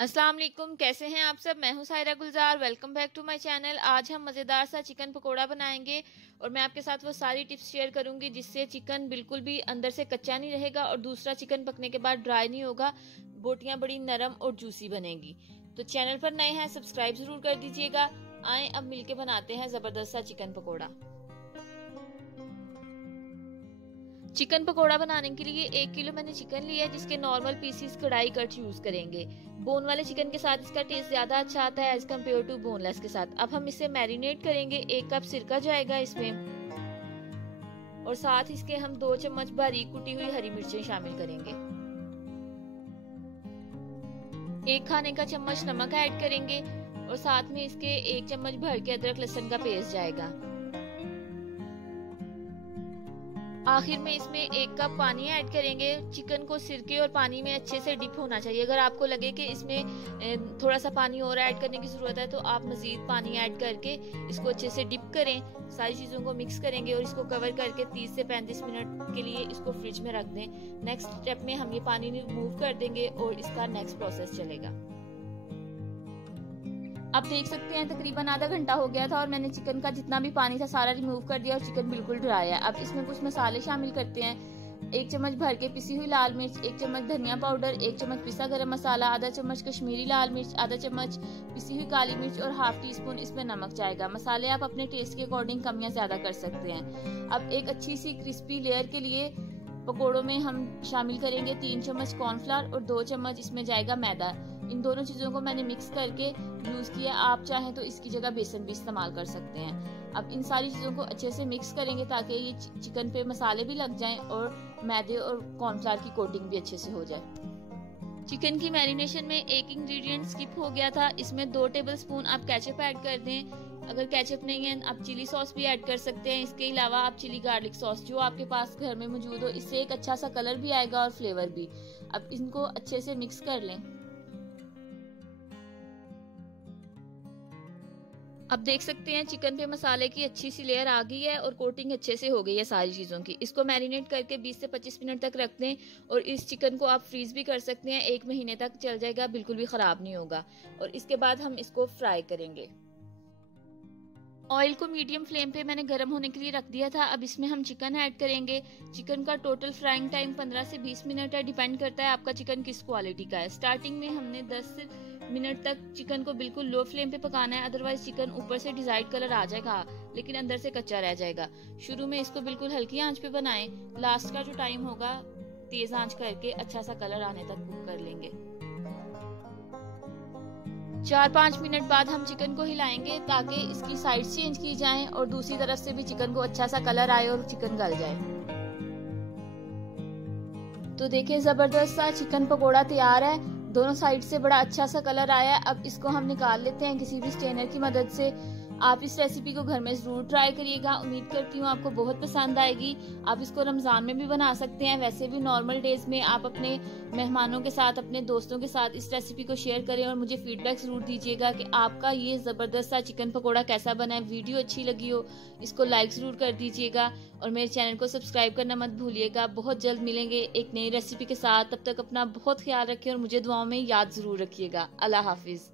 अस्सलाम वालेकुम, कैसे हैं आप सब। मैं हूं Saira Gulzar. Welcome back to my channel. आज हम मज़ेदार सा चिकन पकोड़ा बनाएंगे और मैं आपके साथ वो सारी टिप्स शेयर करूंगी जिससे चिकन बिल्कुल भी अंदर से कच्चा नहीं रहेगा और दूसरा चिकन पकने के बाद ड्राई नहीं होगा, बोटियां बड़ी नरम और जूसी बनेगी। तो चैनल पर नए हैं, सब्सक्राइब जरूर कर दीजिएगा। आए अब मिलके बनाते हैं जबरदस्त सा चिकन पकोड़ा। चिकन पकोड़ा बनाने के लिए 1 किलो मैंने चिकन लिया है, जिसके नॉर्मल पीसीस कढ़ाई कट यूज करेंगे। बोन वाले चिकन के साथ इसका टेस्ट ज्यादा अच्छा आता है एज कम्पेयर टू बोनलेस के साथ। अब हम इसे मैरिनेट करेंगे। 1 कप सिरका जाएगा इसमें और साथ इसके हम 2 चम्मच बारीक कुटी हुई हरी मिर्चें शामिल करेंगे। 1 खाने का चम्मच नमक ऐड करेंगे और साथ में इसके 1 चम्मच भर के अदरक लहसुन का पेस्ट जाएगा। आखिर में इसमें 1 कप पानी ऐड करेंगे। चिकन को सिरके और पानी में अच्छे से डिप होना चाहिए। अगर आपको लगे कि इसमें थोड़ा सा पानी और ऐड करने की जरूरत है तो आप मजीद पानी ऐड करके इसको अच्छे से डिप करें। सारी चीजों को मिक्स करेंगे और इसको कवर करके 30 से 35 मिनट के लिए इसको फ्रिज में रख दें। नेक्स्ट स्टेप में हम ये पानी रिमूव कर देंगे और इसका नेक्स्ट प्रोसेस चलेगा। आप देख सकते हैं तकरीबन आधा घंटा हो गया था और मैंने चिकन का जितना भी पानी था सारा रिमूव कर दिया और चिकन बिल्कुल ड्राई है। अब इसमें कुछ मसाले शामिल करते हैं। 1 चम्मच भर के पिसी हुई लाल मिर्च, 1 चम्मच धनिया पाउडर, 1 चम्मच पिसा गरम मसाला, आधा चम्मच कश्मीरी लाल मिर्च, आधा चम्मच पिसी हुई काली मिर्च और हाफ टी स्पून इसमें नमक जाएगा। मसाले आप अपने टेस्ट के अकॉर्डिंग कम या ज्यादा कर सकते हैं। अब एक अच्छी सी क्रिस्पी लेयर के लिए पकोड़ों में हम शामिल करेंगे 3 चम्मच कॉर्नफ्लावर और 2 चम्मच इसमें जाएगा मैदा। इन दोनों चीजों को मैंने मिक्स करके यूज किया। आप चाहें तो इसकी जगह बेसन भी इस्तेमाल कर सकते हैं। अब इन सारी चीजों को अच्छे से मिक्स करेंगे ताकि ये चिकन पे मसाले भी लग जाएं और मैदे और कॉर्नफ्लावर की कोटिंग भी अच्छे से हो जाए। चिकन की मैरिनेशन में एक इंग्रेडिएंट स्किप हो गया था। इसमें 2 टेबलस्पून आप केचप ऐड कर दें। अगर केचप नहीं है आप चिली सॉस भी ऐड कर सकते हैं। इसके अलावा आप चिली गार्लिक सॉस जो आपके पास घर में मौजूद हो, इससे एक अच्छा सा कलर भी आएगा और फ्लेवर भी। अब इनको अच्छे से मिक्स कर लें। अब देख सकते हैं चिकन पे मसाले की अच्छी सी लेयर आ गई है और कोटिंग अच्छे से हो गई है सारी चीज़ों की। इसको मैरिनेट करके 20 से 25 मिनट तक रख दें और इस चिकन को आप फ्रीज भी कर सकते हैं। 1 महीने तक चल जाएगा, बिल्कुल भी ख़राब नहीं होगा। और इसके बाद हम इसको फ्राई करेंगे। ऑयल को मीडियम फ्लेम पे मैंने गर्म होने के लिए रख दिया था। अब इसमें हम चिकन ऐड करेंगे। चिकन का टोटल फ्राइंग टाइम 15 से 20 मिनट है, डिपेंड करता है आपका चिकन किस क्वालिटी का है। स्टार्टिंग में हमने 10 मिनट तक चिकन को बिल्कुल लो फ्लेम पे पकाना है, अदरवाइज चिकन ऊपर से डिजाइड कलर आ जाएगा लेकिन अंदर से कच्चा रह जाएगा। शुरू में इसको बिल्कुल हल्की आंच पे बनाएं। लास्ट का जो टाइम होगा तेज आंच करके अच्छा सा कलर आने तक कुक कर लेंगे। 4-5 मिनट बाद हम चिकन को हिलाएंगे ताकि इसकी साइड चेंज की जाएं और दूसरी तरफ से भी चिकन को अच्छा सा कलर आए और चिकन गल जाए। तो देखिए जबरदस्त सा चिकन पकोड़ा तैयार है। दोनों साइड से बड़ा अच्छा सा कलर आया है। अब इसको हम निकाल लेते हैं किसी भी स्ट्रेनर की मदद से। आप इस रेसिपी को घर में जरूर ट्राई करिएगा। उम्मीद करती हूँ आपको बहुत पसंद आएगी। आप इसको रमजान में भी बना सकते हैं। वैसे भी नॉर्मल डेज में आप अपने मेहमानों के साथ, अपने दोस्तों के साथ इस रेसिपी को शेयर करें और मुझे फीडबैक जरूर दीजिएगा कि आपका ये जबरदस्त सा चिकन पकोड़ा कैसा बना है। वीडियो अच्छी लगी हो इसको लाइक जरूर कर दीजिएगा और मेरे चैनल को सब्सक्राइब करना मत भूलिएगा। बहुत जल्द मिलेंगे एक नई रेसिपी के साथ। तब तक अपना बहुत ख्याल रखें और मुझे दुआओं में याद जरूर रखिएगा। अल्लाह हाफिज।